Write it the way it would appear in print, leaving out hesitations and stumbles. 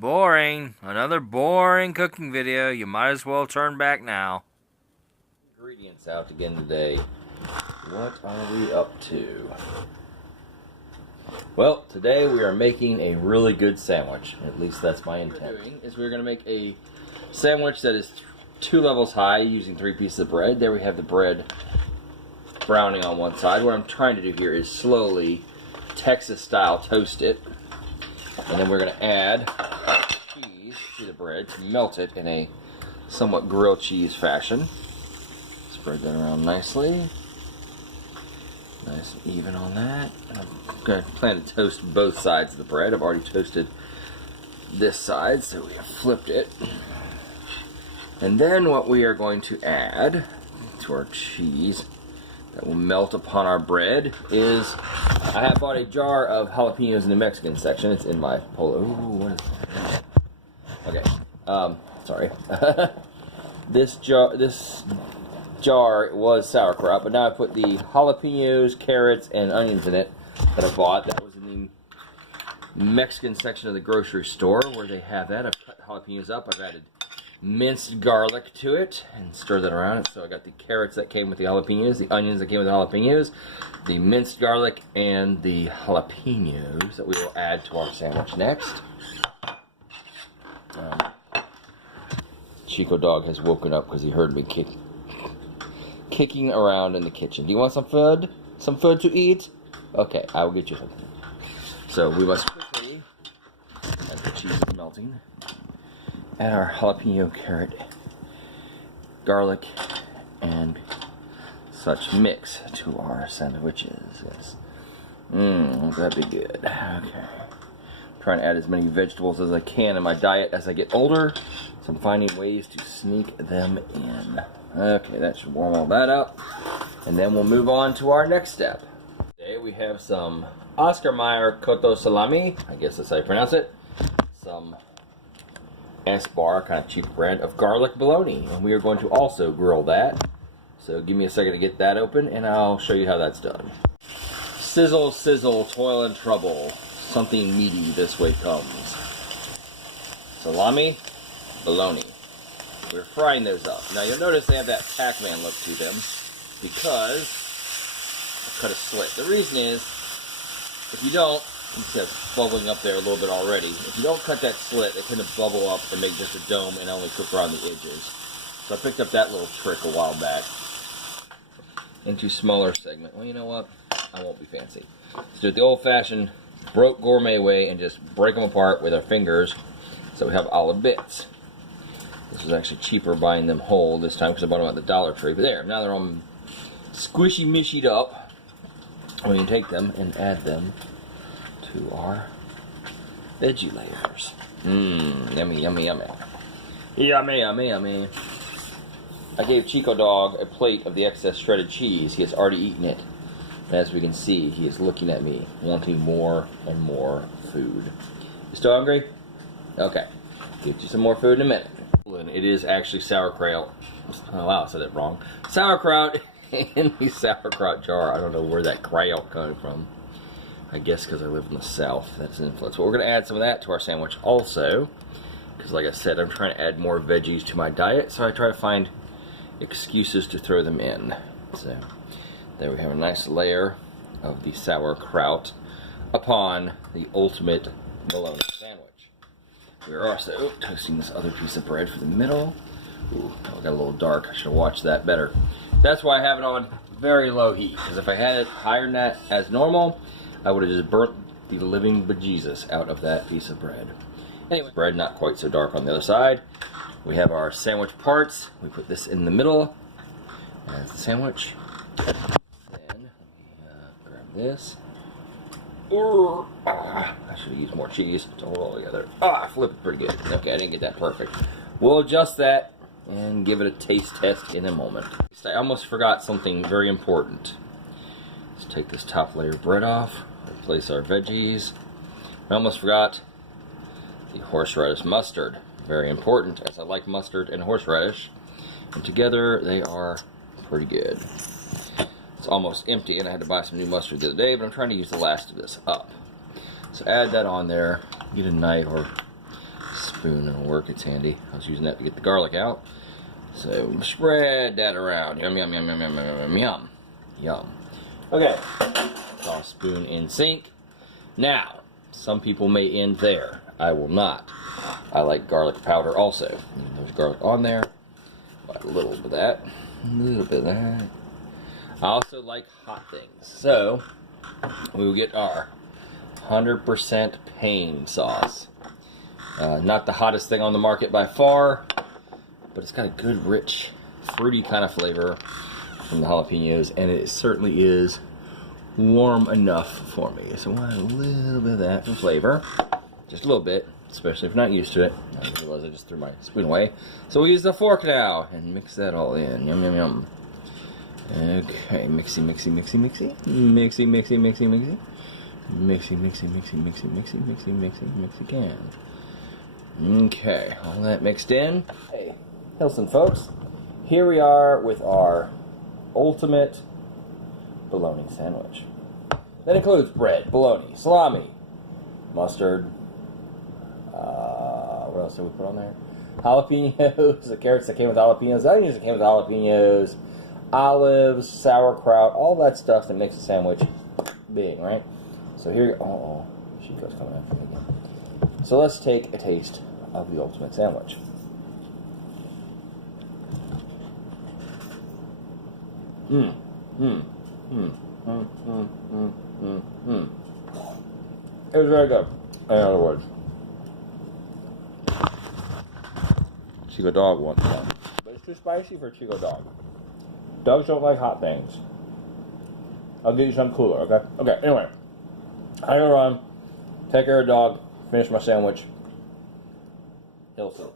Boring. Another boring cooking video. You might as well turn back now. Ingredients out again today. What are we up to? Well, today we are making a really good sandwich. At least that's my intent. What we're doing is we're going to make a sandwich that is 2 levels high using 3 pieces of bread. There we have the bread browning on one side. What I'm trying to do here is slowly Texas style toast it. And then we're going to add cheese to the bread to melt it in a somewhat grilled cheese fashion. Spread that around nicely. Nice and even on that. I'm going to plan to toast both sides of the bread. I've already toasted this side, so we have flipped it. And then what we are going to add to our cheese that will melt upon our bread is, I have bought a jar of jalapenos in the Mexican section. It's in my polo. Ooh, what is that? Okay, sorry. This jar was sauerkraut, but now I put the jalapenos, carrots, and onions in it that I bought. That was in the Mexican section of the grocery store where they have that. I've cut jalapenos up. I've added minced garlic to it and stir that around. So I got the carrots that came with the jalapenos, the onions that came with the jalapenos, the minced garlic, and the jalapenos that we will add to our sandwich next. Chico dog has woken up because he heard me kicking around in the kitchen. Do you want some food? Some food to eat? Okay, I will get you something. So we must quickly, as the cheese is melting, add our jalapeno, carrot, garlic, and such mix to our sandwiches. Yes. That'd be good. Okay. I'm trying to add as many vegetables as I can in my diet as I get older, so I'm finding ways to sneak them in. Okay, that should warm all that up. And then we'll move on to our next step. Today we have some Oscar Mayer Cotto Salami, I guess that's how you pronounce it. Some S-bar, kind of cheap brand of garlic bologna. And we are going to also grill that. So give me a second to get that open and I'll show you how that's done. Sizzle, sizzle, toil and trouble. Something meaty this way comes. Salami, bologna. We're frying those up. Now you'll notice they have that Pac-Man look to them because I cut a slit. The reason is, if you don't, it's bubbling up there a little bit already. If you don't cut that slit, they tend to bubble up and make just a dome and only cook around the edges. So I picked up that little trick a while back. Into smaller segment. Well, you know what? I won't be fancy. Let's do it the old-fashioned broke gourmet way and just break them apart with our fingers so we have olive bits. This was actually cheaper buying them whole this time because I bought them at the Dollar Tree. But there, now they're all squishy mishied up. We can take them and add them to our veggie layers. Yummy, yummy, yummy. Yummy, yummy, yummy. I gave Chico Dog a plate of the excess shredded cheese. He has already eaten it. And as we can see, he is looking at me, wanting more and more food. You still hungry? Okay. Get you some more food in a minute. It is actually sauerkraut. Oh wow, I said it wrong. Sauerkraut in the sauerkraut jar. I don't know where that kraut came from. I guess because I live in the South, that's an influence. But we're going to add some of that to our sandwich also. Because like I said, I'm trying to add more veggies to my diet. So I try to find excuses to throw them in. So there we have a nice layer of the sauerkraut upon the ultimate bologna sandwich. We're also toasting this other piece of bread for the middle. Ooh, it got a little dark. I should have watched that better. That's why I have it on very low heat. Because if I had it higher than that as normal, I would have just burnt the living bejesus out of that piece of bread. Anyway, bread not quite so dark on the other side. We have our sandwich parts. We put this in the middle as the sandwich. Then grab this. I should have used more cheese to hold it all together. I flipped it pretty good. Okay, I didn't get that perfect. We'll adjust that and give it a taste test in a moment. I almost forgot something very important. Let's take this top layer of bread off, replace our veggies. I almost forgot the horseradish mustard. Very important, as I like mustard and horseradish. And together they are pretty good. It's almost empty, and I had to buy some new mustard the other day, but I'm trying to use the last of this up. So add that on there. Get a knife or spoon that'll work. It's handy. I was using that to get the garlic out. So spread that around. Yum, yum, yum, yum, yum, yum, yum, yum. Okay, toss spoon in sink. Now, some people may end there. I will not. I like garlic powder also. There's garlic on there. A little bit of that. A little bit of that. I also like hot things. So, we will get our 100% pain sauce. Not the hottest thing on the market by far, but it's got a good, rich, fruity kind of flavor from the jalapenos, and it certainly is warm enough for me. So I want a little bit of that for flavor. Just a little bit, especially if you're not used to it. I realize I just threw my spoon away. So we'll use the fork now and mix that all in. Yum, yum, yum. Okay, mixy, mixy, mixy, mixy. Mixy, mixy, mixy, mixy. Mixy, mixy, mixy, mixy, mixy, mixy, mixy, mixy again. Okay, all that mixed in. Hey, Hilson folks, here we are with our ultimate bologna sandwich. That includes bread, bologna, salami, mustard, what else did we put on there? Jalapenos, the carrots that came with jalapenos, the onions that came with jalapenos, olives, sauerkraut, all that stuff that makes a sandwich big, right? So here, she goes coming after me again. So let's take a taste of the ultimate sandwich. It was very good, in other words. Chico dog wants one. But it's too spicy for Chico dog. Dogs don't like hot things. I'll get you some cooler, okay? Okay, anyway. I gotta run. Take care of the dog. Finish my sandwich. Hilson.